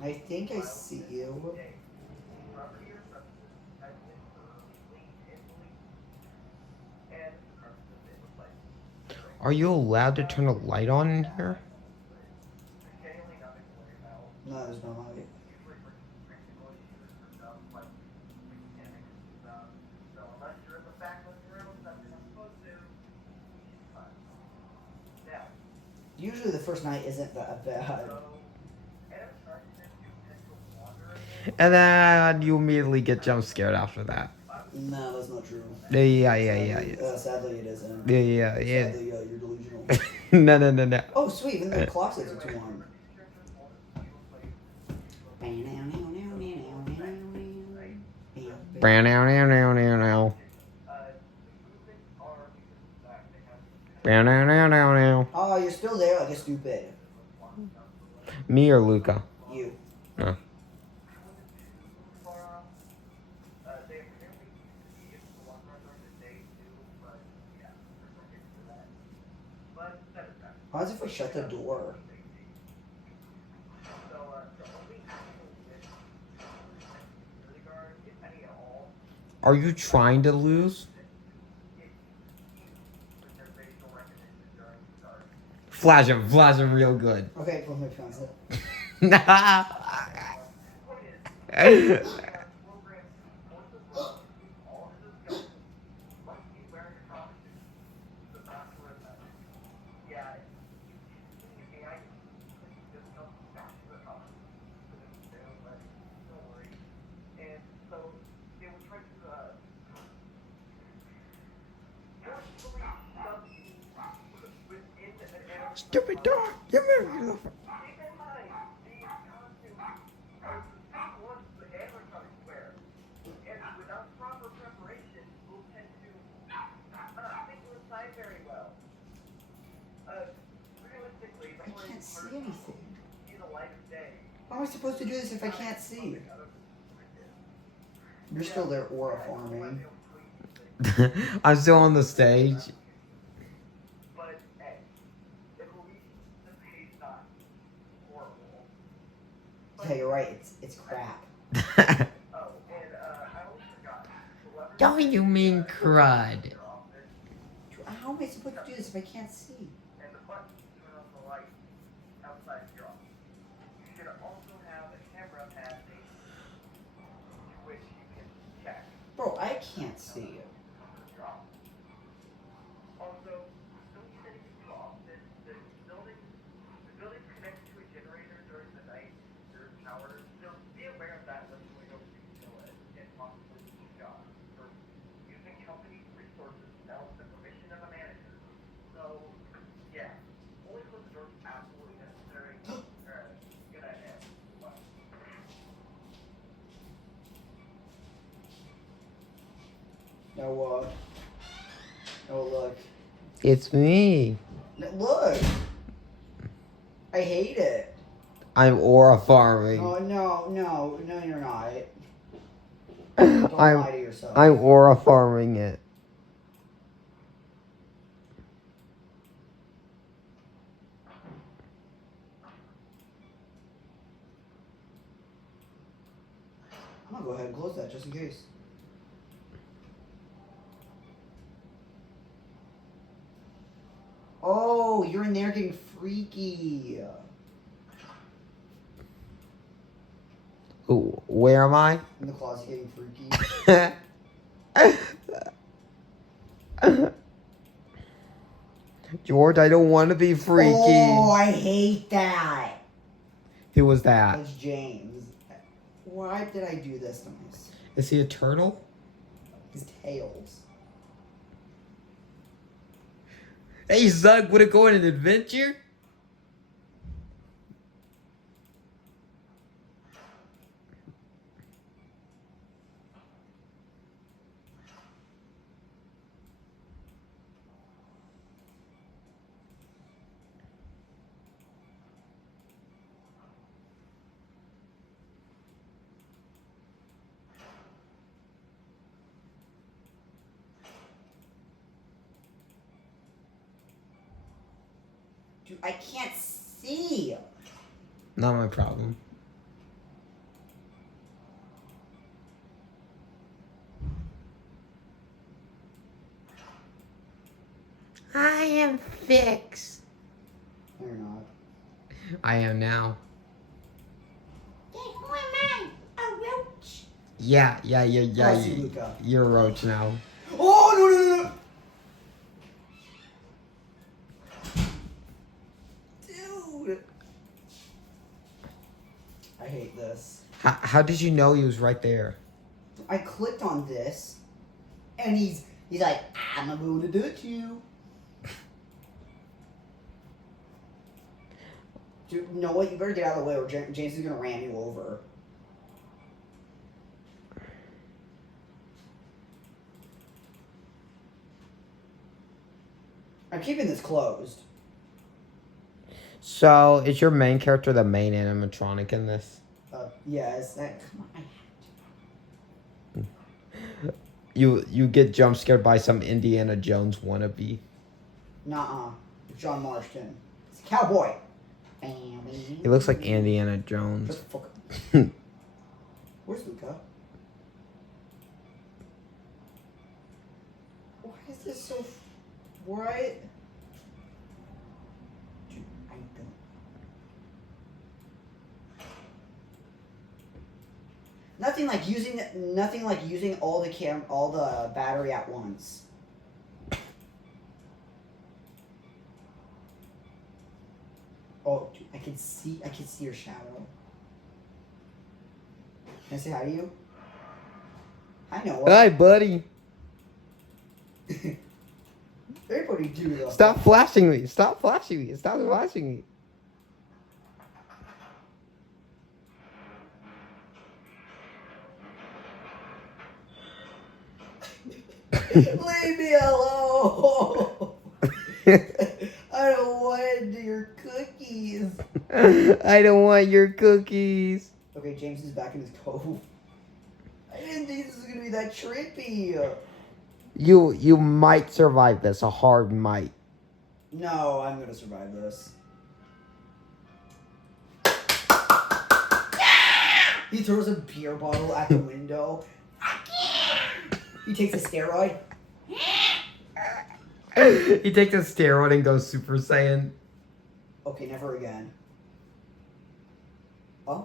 I think I see you. Are you allowed to turn a light on in here? No, there's no light. Usually the first night isn't that bad. And then you immediately get jump scared after that. No, that's not true. Yeah, yeah, yeah, yeah, Sadly, sadly it isn't. yeah, yeah, yeah. Sadly, you're delusional. No, no, no, no. Oh, sweet. Even the clock says it's 1. Brown now, now, now, now, now. Brown now, now, now, now. Oh, you're still there like a stupid. Me or Luca? You. No. How if we shut the door? Are you trying to lose? Flash him real good. Okay, close my fiance. Stupid dog! You move! I can't see anything. How am I supposed to do this if I can't see? You're still there, aura farming. I'm still on the stage. Yeah, you're right. It's crap. Don't you mean crud? How am I supposed to do this if I can't see? Bro, I can't see. Now what? Oh look. It's me. Look. I hate it. I'm aura farming. No, you're not. Don't lie to yourself. I'm aura farming it. I'm gonna go ahead and close that just in case. Oh, you're in there getting freaky. Ooh, where am I? In the closet getting freaky. George, I don't want to be freaky. Oh, I hate that. Who was that? That's James. Why did I do this to myself? Is he a turtle? His tails. Hey, Zug, would it go on an adventure? Dude, I can't see. Not my problem. am fixed. You're not. I am now. Who am I? A roach. Yeah. I see Luca. You're a roach now. Oh, no. Dude. I hate this. How did you know he was right there? I clicked on this, and he's like, I'm going to touch you. Dude, you know what? You better get out of the way, or James is going to ram you over. I'm keeping this closed. So, is your main character the main animatronic in this? Yes. Come on. You get jump scared by some Indiana Jones wannabe. Nuh-uh. John Marston. It's a cowboy. He looks like Indiana Jones. Just fuck. Where's Luca? Why is this so... What? Dude, I don't... Nothing like using all the battery at once. Oh, dude, I can see your shadow. Can I say hi to you? Hi, Noah. Hi, buddy. Everybody do that. Stop flashing me. Stop flashing me. Stop flashing me. Leave me alone. I don't want your cookies. I don't want your cookies. Okay, James is back in his cove. I didn't think this was gonna be that trippy. You might survive this. A hard might. No, I'm gonna survive this. He throws a beer bottle at the window. He takes a steroid. He takes a steroid and goes Super Saiyan. Okay, never again.